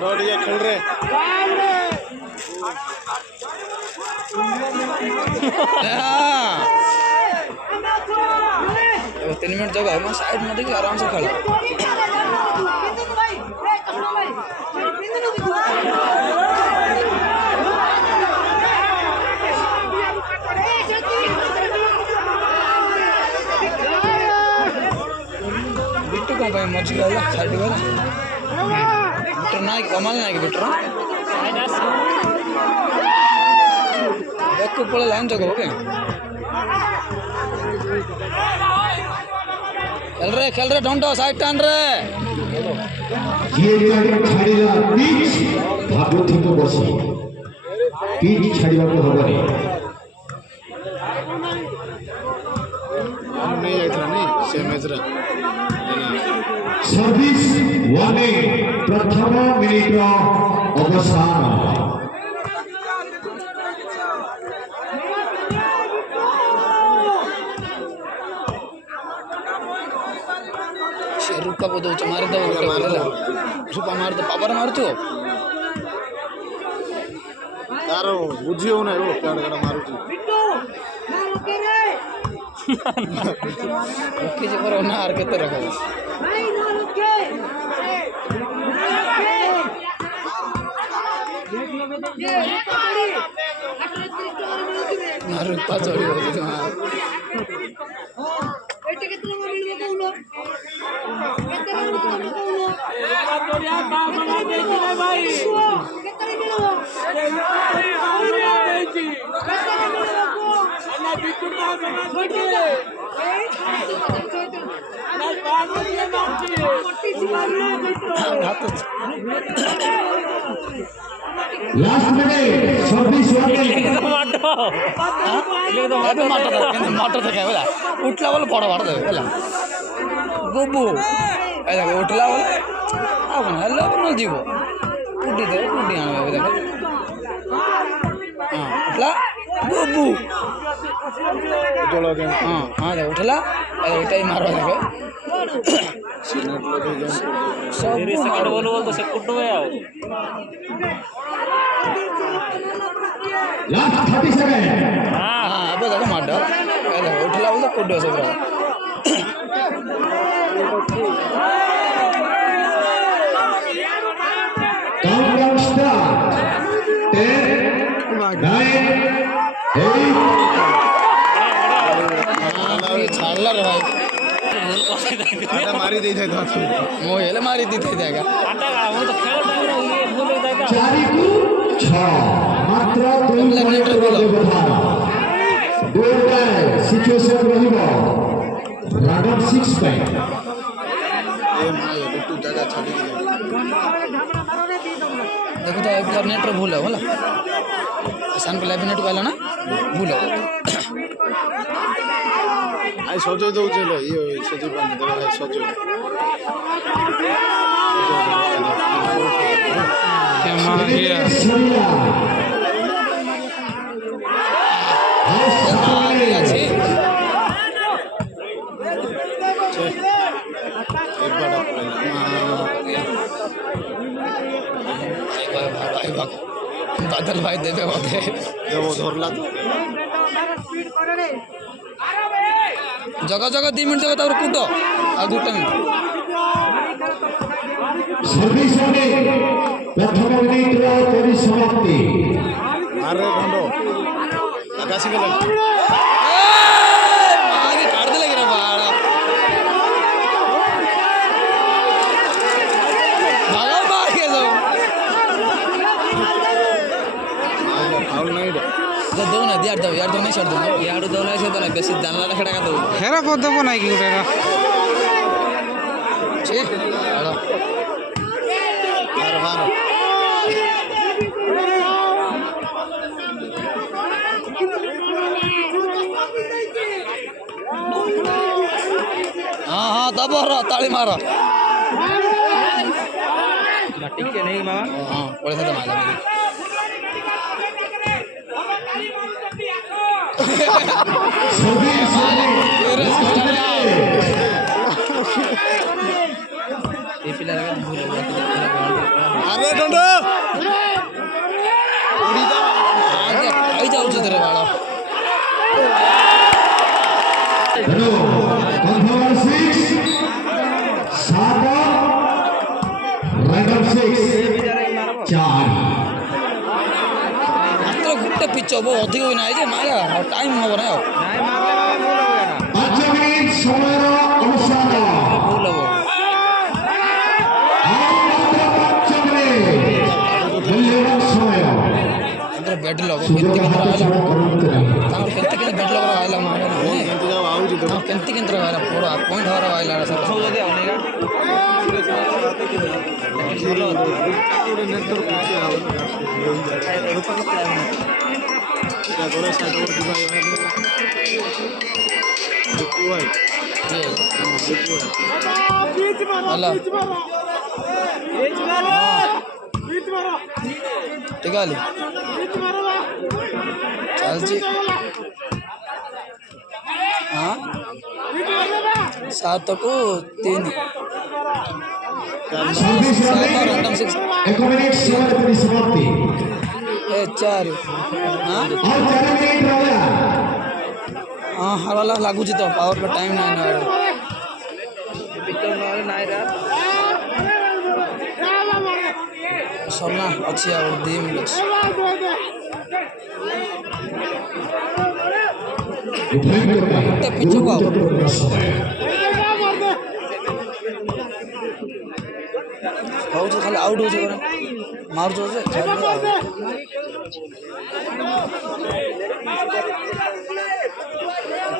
बढ़िया खेल रहे 3 मिनट जगह है साइड में देखिए आराम से खेला बिट्टू कौन भाई मच गया साइड वाला बिट्टू ना कमाल ना कि बिट्टू बैक को पड़ा लाइन जगह हो गए खेल रहे ढूंढो साइड टर्न रे ये छाड़ीला पिच भागुथि को बसी पिच छाड़ीबा को हबनी नहीं जाइथला नहीं से मैच रे सर्विस वार्निंग प्रथम मिनिट अवसान रूपा को दो मार दो रूपा मार दो पावर मार तू यार बुझी हो ना वो क्या कड़ा मारू छी ओके जे पर ना आर केते रखो भाई ना रुके ना रूपा चोरी हो गई एटे कितना मिलबो कहलो कितना मिलबो तोरिया का बना दे रे भाई कितना मिलबो बना दे जी कितना मिलबो अन्ना बिट्टू का बना दे ना बाबू ये मारती मोटी सी मार रे Bittu last minute service warning अबे माटा था क्या बोला उठला वाला बड़ा बड़ा दे बोला गोबू ऐसा उठला वाला अब हेलो न जीवो उड़ी दे उड़ी आने में देखो हां उठला गोबू जोड़ा गेम हां हां दे उठला एटाई मारो देखो सीनेट लगे गेम सब सेकंड बॉल तो से कुट में आओ लास्ट 30 सेकंड हां अब देखो माटा देखो उठला वाला कुड्डो सब रहा काउंटडाउन स्टार्ट 10 9 8 ये छाड़ला रे भाई आटा मारी दे था तू मोहेले मारी दी थी देगा आटा का वो तो खेल टाइम रे ये बोले जाएगा 4 को 6 मात्र 2 मिनिट व्यवधान गोल सिचुएशन रहिबो राडर 6 पॉइंट ए माय बिट्टू जगह छाड़ी दे देखो तो एक बार नेट रे भूल है बोला किसान को लाइव नेट वाला ना भूल है आई सोचे दो चलो ये सोचे पानी दे भाई सोचे क्या मार गया अच्छी एक बड़ा भाई बादल भाई देवे होते वो धरला तो जगह जगह 2 मिनट जगह तक कूदो आ गुटे मिनट सर्विस वार्निंग प्रथम मिनिट परिसमाप्ति अरे खंडो आकाशी के लग आगे काट दे लग रहा बाड़ा भागो भाग के दो फाउल नहीं दे दो ना यार दो नहीं छोड़ दो यार दो नहीं छोड़ दो बेसी जानला लखड़ा का दो हेरा को देबो नहीं कि गुटेरा छी हेलो मार मार हां दबो रो ताली मारो ठीक है नहीं मामा हां पड़े से तो मार सर्विस वार्निंग ये पिला लगा भूल गया मार ଖାଇ ଯାଉଛି ରେ ବାଳ हेलो कंफर्म 6 7 रैंडम 6 4 ମାତ୍ର ଗୋଟେ ପିଚ୍ ହବ ଅଧିକ ବି ନାହିଁ ଯେ ମାରା ଆଉ ଟାଇମ୍ ହବ ନା ଆଉ 5 मिनिट ସମୟର ଅବସାନ ଭୁଲ ହବ ଆଉ ମାତ୍ର 5 ମିନିଟ ମୂଲ୍ୟବାନ ସମୟ ତାଙ୍କର ବେଡ୍ ଲଗ ସୁଯୋଗ କେମିତି ହାତ ଛଡ଼ା କରନ୍ତୁ ନାହିଁ ତାଙ୍କର କେମିତି ବେଡ୍ ଲଗ ଆଇଲା ମାରା ଆଉଛି ତ କେମିତି ଆଇଲା ପଡ଼ ପଏଣ୍ଟ ହବାର ଆଇଲା ସାର୍ ଯଦି ଅନେକା ଗୋଟେ ନେଟୱାର୍କ କିଛି ଆଉ এটা করে সাইড করে দিবা দেখো ভাই দেখো ହେଲା ଟିକେ ଆଲି ଚାଲିଛି ହଁ 7କୁ 3 26 7 ରନ୍ random 6 1 ମିନିଟ ସମୟ ପରିସମାପ୍ତି ଏ 4 ହଁ ଆଉ 4 ମିନିଟ ରହିଲା ହଁ ହାୱାଲା ଲାଗୁଛି ତ ପାୱାର ପ୍ଲେ ଟାଇମ୍ ନାହିଁ ନା ଆଡ଼େ ପିଚର ନହେଲେ ନାଇଁ ରା ସରିଲା ଅଛି ଆଉ 2 ମିନିଟ୍ ଅଛି ଉଭୟଙ୍କ ପାଇଁ ଗୋଟେ ପିଚକୁ ଆଉ ଗୁରୁତ୍ୱପୂର୍ଣ୍ଣ ସମୟ ହେଉଛି ଖାଲି ଆଉଟ୍ ହେଉଛି କରେ ମାରୁଛୁ ଯେ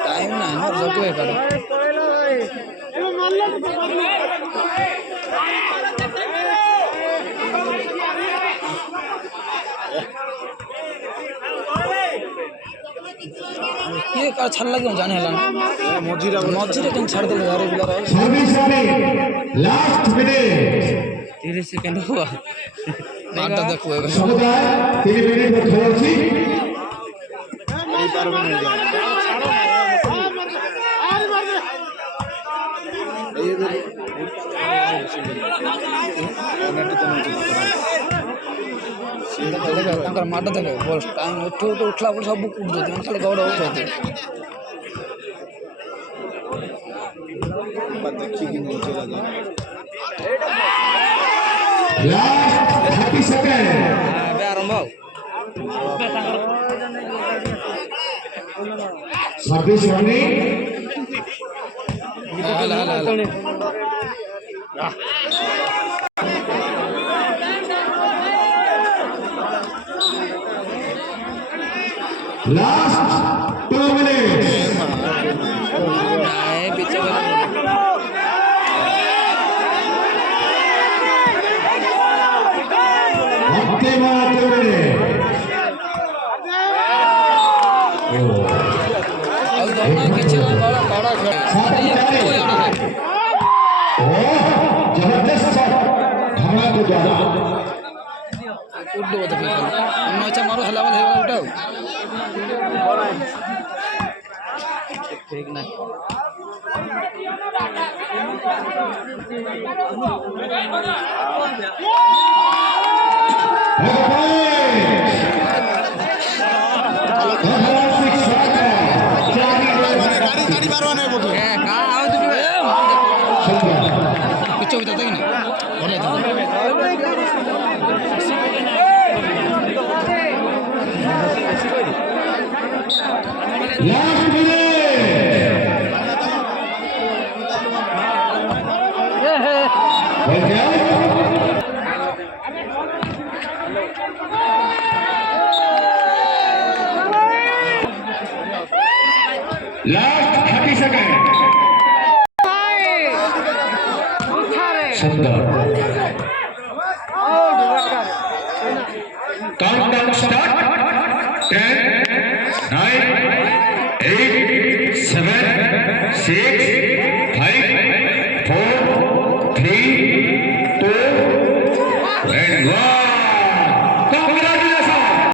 ଟାଇମ୍ ନାହିଁ ନା ଜଗୁ ଏକାଡେ କିଏ କାହାର ଛାଡ଼ିଲା କି ଜାଣି ହେଲାନି ମଝିରେ କେମିତି ଛାଡ଼ିଦେଲେ ଘରେ ପିଲାର 26 ମିନିଟ ଲାଷ୍ଟ ମିନିଟ 30 ସେକେଣ୍ଡ ହବ ମାରଟା ଦେଖୁ ଏବେ ସମୁଦାୟ 3 ମିନିଟ ଖେଳ ଅଛି ପାରবে না ତାଙ୍କର ମାଡ଼ ଦେଖେ ବଲ୍ ଟାଇମ୍ ଉଠୁ ଉଠିଲା ପରେ ସବୁ କୁଟୁଛନ୍ତି ମାନେ ଖାଲି ଗୌଡ଼ ହେଉଛନ୍ତି ଦେଖିକି ନଉଛି ରାଜା ଲାଷ୍ଟ 30 ସେକେଣ୍ଡ ଏବେ ଆରମ୍ଭ ଆଉ 26 ମିନିଟ ହେଲା ହେଲା ହେଲା ଲାଷ୍ଟ 2 ମିନିଟ ନାଇଁ ପିଚ ଅନ୍ତିମ 2 ମିନିଟ ଆଉ ଦଉନା କିଛି ନା ବଡ଼ ବଡ଼ जबरदस्त शॉट धमला के द्वारा ଉଡୁ ବୋଧେ ଖାଲି ମନ ଇଚ୍ଛା ମାରୁ ହେଲା ବୋଲେ ହେଇଗଲା ଗୋଟେ ଆଉ ଠିକ୍ ନାହିଁ গাড়ি বারো নাই বোধ পিছ ভিতর দেখি না ভালো लास्ट 30 सेकंड सुंदर काउंटडाउन स्टार्ट 10 9 8 7 6